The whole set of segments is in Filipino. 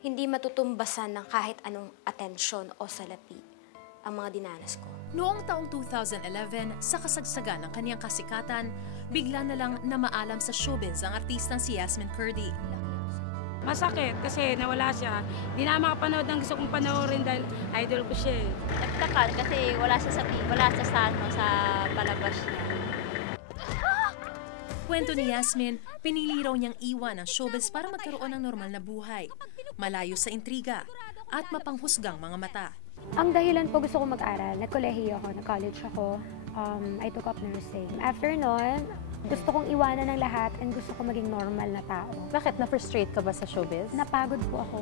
Hindi matutumbasan ng kahit anong atensyon o salapi ang mga dinanas ko. Noong taong 2011, sa kasagsagan ng kaniyang kasikatan, bigla na lang namaalam sa showbiz ang artistang si Yasmin Curdy. Masakit kasi nawala siya. Hindi na makapanood ng gusto kong panoorin dahil idol ko siya. Nagtakal kasi wala siya sa palabas niya. Kwento ni Yasmin, pinili raw niyang iwan ang showbiz para magkaroon ng normal na buhay, malayo sa intriga, at mapanghusgang mga mata. Ang dahilan po gusto ko mag-aral, nag-kolehiyo ako, nag-college ako, I took up nursing. After nun, gusto kong iwanan ng lahat and gusto ko maging normal na tao. Bakit? Na-frustrate ka ba sa showbiz? Napagod po ako.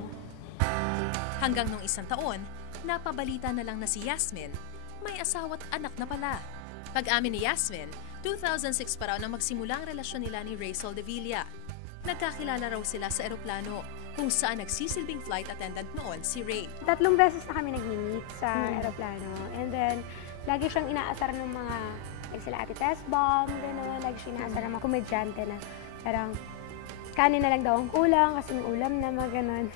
Hanggang nung isang taon, napabalita na lang na si Yasmin may asawa't anak na pala. Pag-amin ni Yasmin, 2006 pa raw nang magsimula ang relasyon nila ni Rachel De Villa. Nagkakilala raw sila sa eroplano, kung saan nagsisilbing flight attendant noon si Ray. 3 beses na kami nag-meet sa eroplano. And then, lagi siyang inaasar ng mga, like sila Ate Tess Bomb, gano'n. Lagi siya inaasar ng mga komedyante na parang kanin na lang daw ang kulang kasi yung ulam na mga gano'n.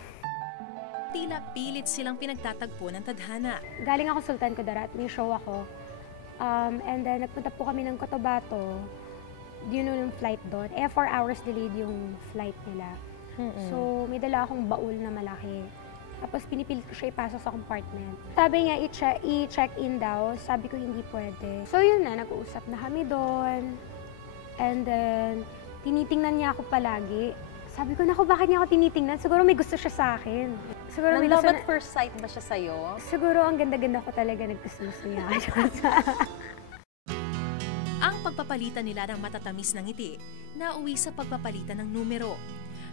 Tila pilit silang pinagtatagpo ng tadhana. Galing ako Sultan Kudarat, may show ako. And then, nagpunta po kami ng Cotabato. Yun yung flight doon. 4 hours delayed yung flight nila. So, may dala akong baul na malaki. Tapos, pinipilit ko siya ipasok sa compartment. Sabi niya, i-check-in daw. Sabi ko, hindi pwede. So, yun na, nag-uusap na kami doon. And then, tinitingnan niya ako palagi. Sabi ko, naku, bakit niya ako tinitingnan? Siguro may gusto siya sa akin. Siguro may gusto love at first sight ba siya sa'yo? Siguro ang ganda-ganda ko talaga naggusto niya. Ang pagpapalitan nila ng matatamis ng ngiti, nauwi sa pagpapalitan ng numero.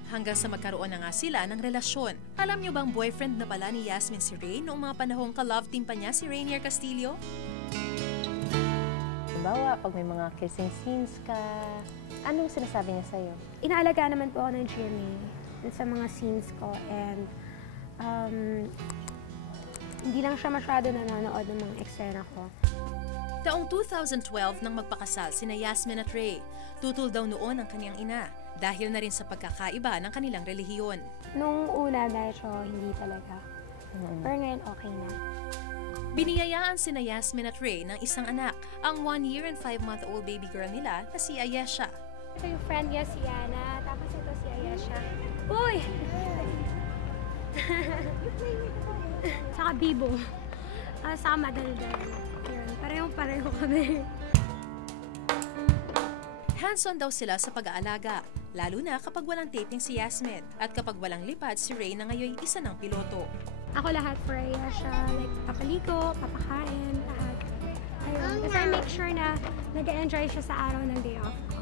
Hanggang sa magkaroon na nga sila ng relasyon. Alam niyo bang boyfriend na pala ni Yasmin si Ray noong mga panahong ka-love team pa niya si Rainier Castillo? Halimbawa, pag may mga kissing scenes ka, anong sinasabi niya sa'yo? Inaalagaan naman po ako ng GMA sa mga scenes ko and hindi lang siya masyado nanonood ng mga eksena ko. Taong 2012 nang magpakasal sina Yasmin at Ray, tutol daw noon ang kanyang ina dahil na rin sa pagkakaiba ng kanilang relihiyon. Nung una, medyo hindi talaga. Pero ngayon, okay na. Biniyayaan sina Yasmin at Ray ng isang anak, ang 1 year and 5-month-old baby girl nila na si Ayesha. Ito yung friend niya, si Yana. Tapos ito si Ayesha. Uy! Saka Bibo. Saka Madaldal. Yun, pareho kami. Hands-on daw sila sa pag-aalaga, lalo na kapag walang taping si Yasmin at kapag walang lipad si Ray na ngayon isa ng piloto. Ako lahat for Ayesha, like papaliko, papakain, lahat. Ayun, kasi I make sure na nag-enjoy siya sa araw ng day off ko.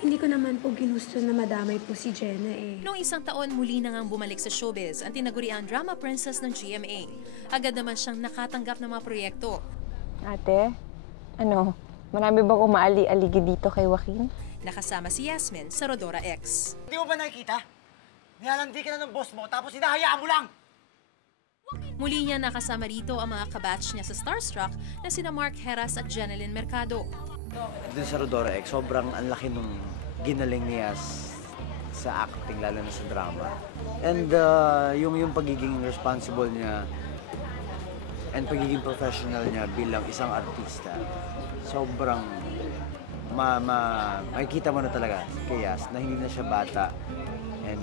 Hindi ko naman po ginusto na madamay po si Jenna eh. Noong isang taon, muli na ngang bumalik sa showbiz ang tinaguriang drama princess ng GMA. Agad naman siyang nakatanggap ng mga proyekto. Ate, marami bang umaali-aligi dito kay Joaquin? Nakasama si Yasmin sa Rodora X. Hindi mo ba nakikita? Nilalandi ka na ng boss mo tapos hinahayaan mo lang! Muli niya nakasama rito ang mga kabatch niya sa Starstruck na sina Mark Heras at Jeneline Mercado. Doon sa Rodora X, sobrang ang laki nung ginaling niya sa acting, lalo na sa drama. And yung pagiging responsible niya and pagiging professional niya bilang isang artista, sobrang makikita mo na talaga kay Yas na hindi na siya bata and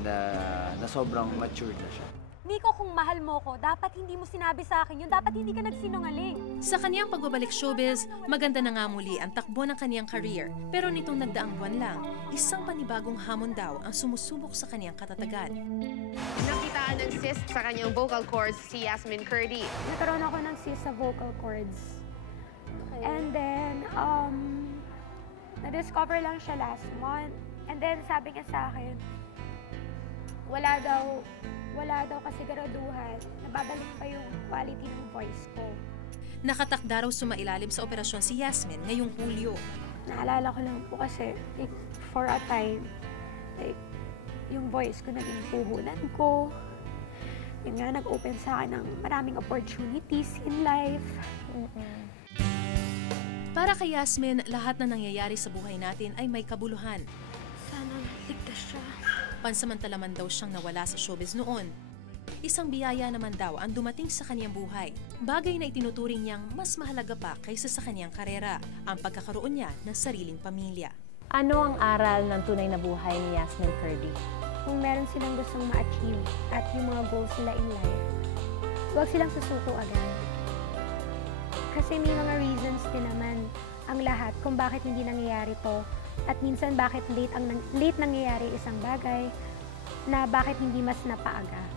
na sobrang matured na siya. Nico, kung mahal mo ko, dapat hindi mo sinabi sa akin yun. Dapat hindi ka nagsinungaling. Sa kaniyang pagbabalik showbiz, maganda na nga muli ang takbo ng kaniyang career. Pero nitong nagdaang buwan lang, isang panibagong hamon daw ang sumusubok sa kaniyang katatagan. Nakitaan ng cyst sa kanyang vocal cords si Yasmin Curdy. Nagkaroon ako ng cyst sa vocal cords. Okay. And then, na-discover lang siya last month. And then, sabi niya sa akin, wala daw kasiguraduhan, nababalik pa yung quality ng voice ko. Nakatakda raw sumailalim sa operasyon si Yasmin ngayong Hulyo. Naalala ko lang po kasi, for a time, yung voice ko naging puhunan ko. Yun nga, nag-open sa akin ng maraming opportunities in life. Para kay Yasmin, lahat na nangyayari sa buhay natin ay may kabuluhan. Sana ligtas siya. Pansamantala man daw siyang nawala sa showbiz noon. Isang biyaya naman daw ang dumating sa kanyang buhay. Bagay na itinuturing niyang mas mahalaga pa kaysa sa kanyang karera, ang pagkakaroon niya ng sariling pamilya. Ano ang aral ng tunay na buhay ni Yasmin Curdy? Kung meron silang gustong ma-achieve at yung mga goals nila in life, huwag silang susuko agad. Kasi may mga reasons din naman ang lahat kung bakit hindi nangyayari to at minsan bakit late nangyayari isang bagay na bakit hindi mas napaaga.